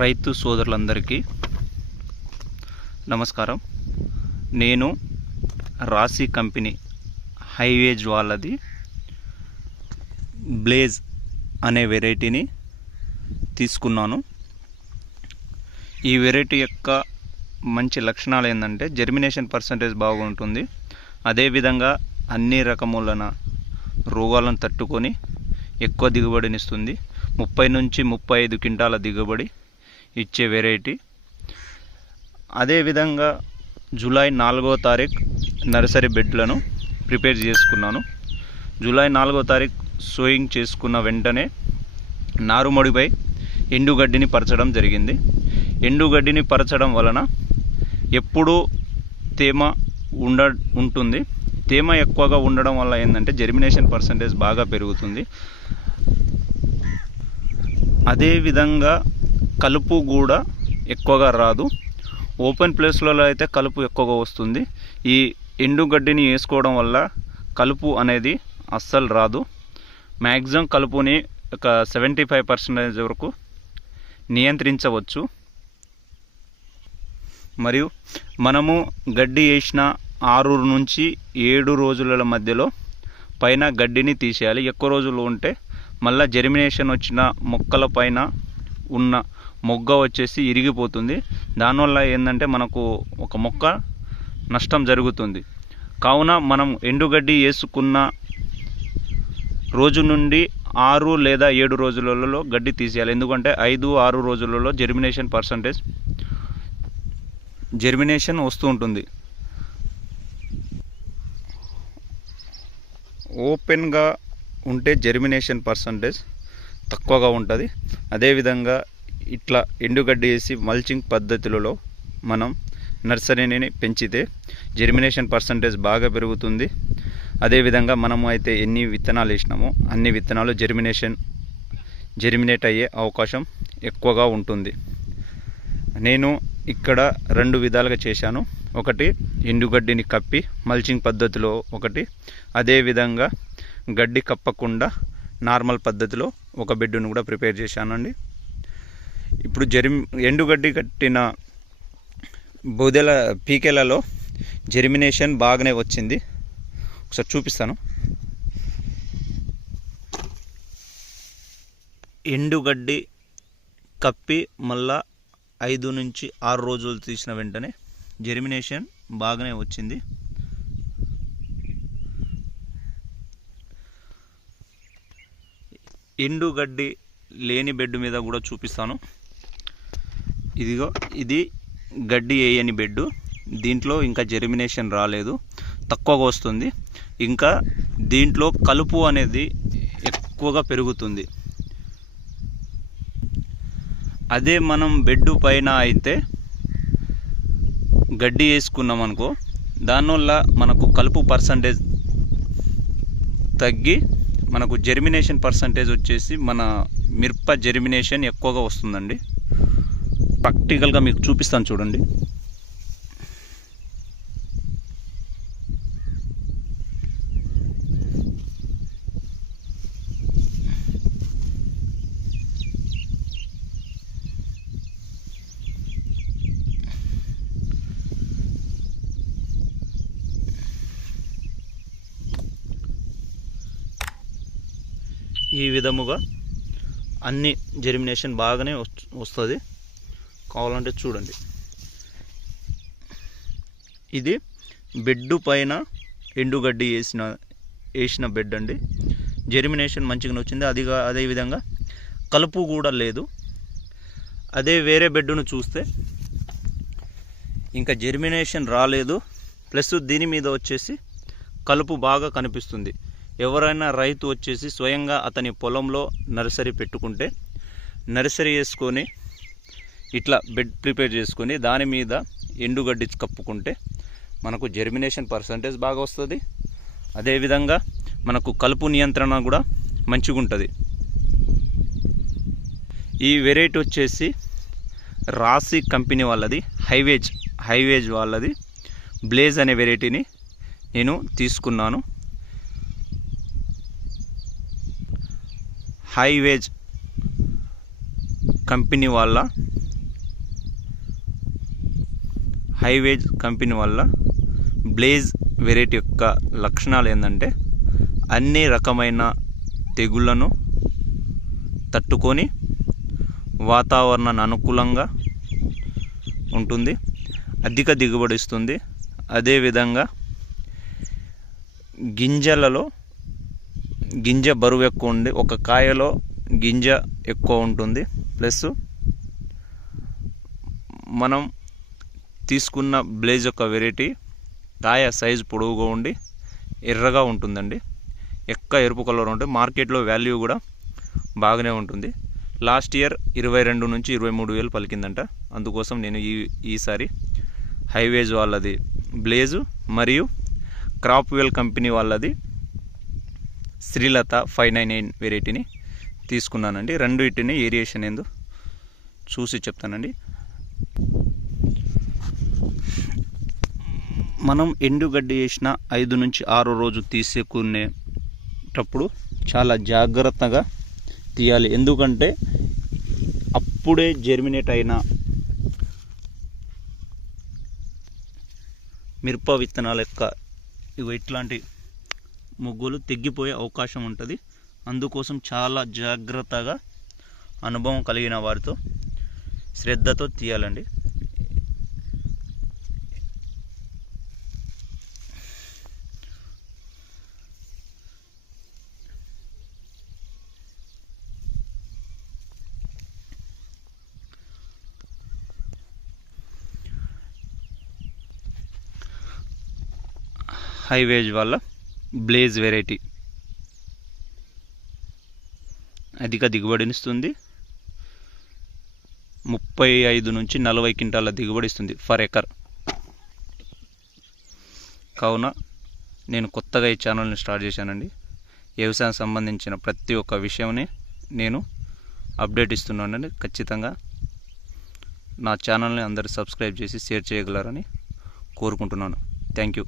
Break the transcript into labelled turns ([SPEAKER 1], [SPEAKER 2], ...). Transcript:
[SPEAKER 1] రైతు సోదరులందరికీ నమస్కారం. నేను రాశి కంపెనీ హైవేజ్ వాళ్ళది బ్లేజ్ అనే వెరైటీని తీసుకున్నాను. ఈ వెరైటీ యొక్క మంచి లక్షణాలు ఏంటంటే జెర్మినేషన్ పర్సంటేజ్ బాగుంటుంది. అదేవిధంగా అన్ని రకములన రోగాలను తట్టుకొని ఎక్కువ దిగుబడినిస్తుంది. ముప్పై నుంచి ముప్పై ఐదు క్వింటాల దిగుబడి ఇచ్చే వెరైటీ అదేవిధంగా జూలై నాలుగో తారీఖు నర్సరీ బెడ్లను ప్రిపేర్ చేసుకున్నాను. జూలై నాలుగో తారీఖు సోయింగ్ చేసుకున్న వెంటనే నారుమడిపై ఎండుగడ్డిని పరచడం జరిగింది. ఎండుగడ్డిని పరచడం వలన ఎప్పుడూ తేమ ఉండ ఉంటుంది. తేమ ఎక్కువగా ఉండడం వల్ల ఏంటంటే జెర్మినేషన్ పర్సంటేజ్ బాగా పెరుగుతుంది. అదేవిధంగా కలుపు కూడా ఎక్కువగా రాదు. ఓపెన్ ప్లేస్లలో అయితే కలుపు ఎక్కువగా వస్తుంది. ఈ ఎండుగడ్డిని వేసుకోవడం వల్ల కలుపు అనేది అస్సలు రాదు. మ్యాక్సిమం కలుపుని ఒక సెవెంటీ ఫైవ్ పర్సెంటేజ్ వరకు నియంత్రించవచ్చు. మరియు మనము గడ్డి వేసిన ఆరు నుంచి ఏడు రోజుల మధ్యలో పైన గడ్డిని తీసేయాలి. ఎక్కువ రోజులు ఉంటే మళ్ళీ జెర్మినేషన్ వచ్చిన మొక్కల పైన ఉన్న మొగ్గ వచ్చేసి ఇరిగిపోతుంది. దానివల్ల ఏంటంటే మనకు ఒక మొక్క నష్టం జరుగుతుంది. కావున మనం ఎండుగడ్డి వేసుకున్న రోజు నుండి ఆరు లేదా ఏడు రోజులలో గడ్డి తీసేయాలి. ఎందుకంటే ఐదు ఆరు రోజులలో జెర్మినేషన్ పర్సంటేజ్ జెర్మినేషన్ వస్తూ ఉంటుంది. ఓపెన్గా ఉంటే జెర్మినేషన్ పర్సంటేజ్ తక్కువగా ఉంటుంది. అదేవిధంగా ఇట్లా ఎండుగడ్డి వేసి మల్చింగ్ పద్ధతులలో మనం నర్సరీని పెంచితే జెర్మినేషన్ పర్సంటేజ్ బాగా పెరుగుతుంది. అదేవిధంగా మనము అయితే ఎన్ని విత్తనాలు వేసినామో అన్ని విత్తనాలు జెర్మినేషన్ జెర్మినేట్ అయ్యే అవకాశం ఎక్కువగా ఉంటుంది. నేను ఇక్కడ రెండు విధాలుగా చేశాను. ఒకటి ఎండుగడ్డిని కప్పి మల్చింగ్ పద్ధతిలో ఒకటి. అదేవిధంగా గడ్డి కప్పకుండా నార్మల్ పద్ధతిలో ఒక బెడ్డును కూడా ప్రిపేర్ చేశానండి. ఇప్పుడు జెర్మి ఎండుగడ్డి కట్టిన బుదెల పీకెలలో జెర్మినేషన్ బాగానే వచ్చింది. ఒకసారి చూపిస్తాను. ఎండుగడ్డి కప్పి మళ్ళా ఐదు నుంచి ఆరు రోజులు తీసిన వెంటనే జెర్మినేషన్ బాగానే వచ్చింది. ఎండుగడ్డి లేని బెడ్ మీద కూడా చూపిస్తాను. ఇదిగో ఇది గడ్డి వేయని బెడ్డు. దీంట్లో ఇంకా జెర్మినేషన్ రాలేదు. తక్కువగా వస్తుంది. ఇంకా దీంట్లో కలుపు అనేది ఎక్కువగా పెరుగుతుంది. అదే మనం బెడ్ పైన అయితే గడ్డి వేసుకున్నాం అనుకో దానివల్ల మనకు కలుపు పర్సంటేజ్ తగ్గి మనకు జెర్మినేషన్ పర్సంటేజ్ వచ్చేసి మన మిరప జెర్మినేషన్ ఎక్కువగా వస్తుందండి. ప్రాక్టికల్గా మీకు చూపిస్తాను చూడండి. ఈ విధముగా అన్ని జెర్మినేషన్ బాగానే వస్తుంది. కావాలంటే చూడండి. ఇది బెడ్ పైన ఎండుగడ్డి వేసిన వేసిన బెడ్ అండి. జెర్మినేషన్ మంచిగా వచ్చింది. అది అదేవిధంగా కలుపు కూడా లేదు. అదే వేరే బెడ్ను చూస్తే ఇంకా జెర్మినేషన్ రాలేదు. ప్లస్ దీని మీద వచ్చేసి కలుపు బాగా కనిపిస్తుంది. ఎవరైనా రైతు వచ్చేసి స్వయంగా అతని పొలంలో నర్సరీ పెట్టుకుంటే నర్సరీ వేసుకొని ఇట్లా బెడ్ ప్రిపేర్ చేసుకుని దాని మీద ఎండుగడ్డి కప్పుకుంటే మనకు జెర్మినేషన్ పర్సంటేజ్ బాగా వస్తుంది. అదేవిధంగా మనకు కలుపు నియంత్రణ కూడా మంచిగా ఉంటుంది. ఈ వెరైటీ వచ్చేసి రాసి కంపెనీ వాళ్ళది హైవేజ్ హైవేజ్ వాళ్ళది బ్లేజ్ అనే వెరైటీని నేను తీసుకున్నాను. హైవేజ్ కంపెనీ వాళ్ళ హైవేజ్ కంపెనీ వల్ల బ్లేజ్ వెరైటీ యొక్క లక్షణాలు ఏంటంటే అన్ని రకమైన తెగుళ్ళను తట్టుకొని వాతావరణాన్ని అనుకూలంగా ఉంటుంది అధిక దిగుబడి ఇస్తుంది. అదేవిధంగా గింజలలో గింజ బరువు ఎక్కువ ఉంది ఒక కాయలో గింజ ఎక్కువ ఉంటుంది. ప్లస్ మనం తీసుకున్న బ్లేజ్ యొక్క వెరైటీ కాయ సైజు పొడవుగా ఉండి ఎర్రగా ఉంటుందండి. ఎక్క ఎరుపు కలర్ ఉంటుంది మార్కెట్లో వాల్యూ కూడా బాగానే ఉంటుంది. లాస్ట్ ఇయర్ ఇరవై రెండు నుంచి ఇరవై మూడు వేలు పలికిందంట. అందుకోసం నేను ఈ ఈసారి హైవేజ్ వాళ్ళది బ్లేజు మరియు క్రాప్ వెల్ కంపెనీ వాళ్ళది శ్రీలత ఫైవ్ నైన్ నైన్ వెరైటీని తీసుకున్నానండి. రెండు ఇటుని ఏరియేషన్ ఏందో చూసి చెప్తానండి. మనం ఎండుగడ్డి వేసిన ఐదు నుంచి ఆరో రోజు తీసుకునేటప్పుడు చాలా జాగ్రత్తగా తీయాలి. ఎందుకంటే అప్పుడే జెర్మినేట్ అయిన మిరప విత్తనాల యొక్క ఇవి ఇట్లాంటి ముగ్గులు తెగ్గిపోయే అవకాశం ఉంటుంది. అందుకోసం చాలా జాగ్రత్తగా అనుభవం కలిగిన వారితో శ్రద్ధతో తీయాలండి. హైవేజ్ వల్ల బ్లేజ్ వెరైటీ. అధిక దిగుబడినిస్తుంది. ముప్పై ఐదు నుంచి నలభై క్వింటాల దిగుబడి ఇస్తుంది ఫర్ ఎకర్. కావున నేను కొత్తగా ఈ ఛానల్ని స్టార్ట్ చేశానండి. వ్యవసాయం సంబంధించిన ప్రతి ఒక్క విషయంని నేను అప్డేట్ ఇస్తున్నానండి. ఖచ్చితంగా నా ఛానల్ని అందరు సబ్స్క్రైబ్ చేసి షేర్ చేయగలరని కోరుకుంటున్నాను. Thank you.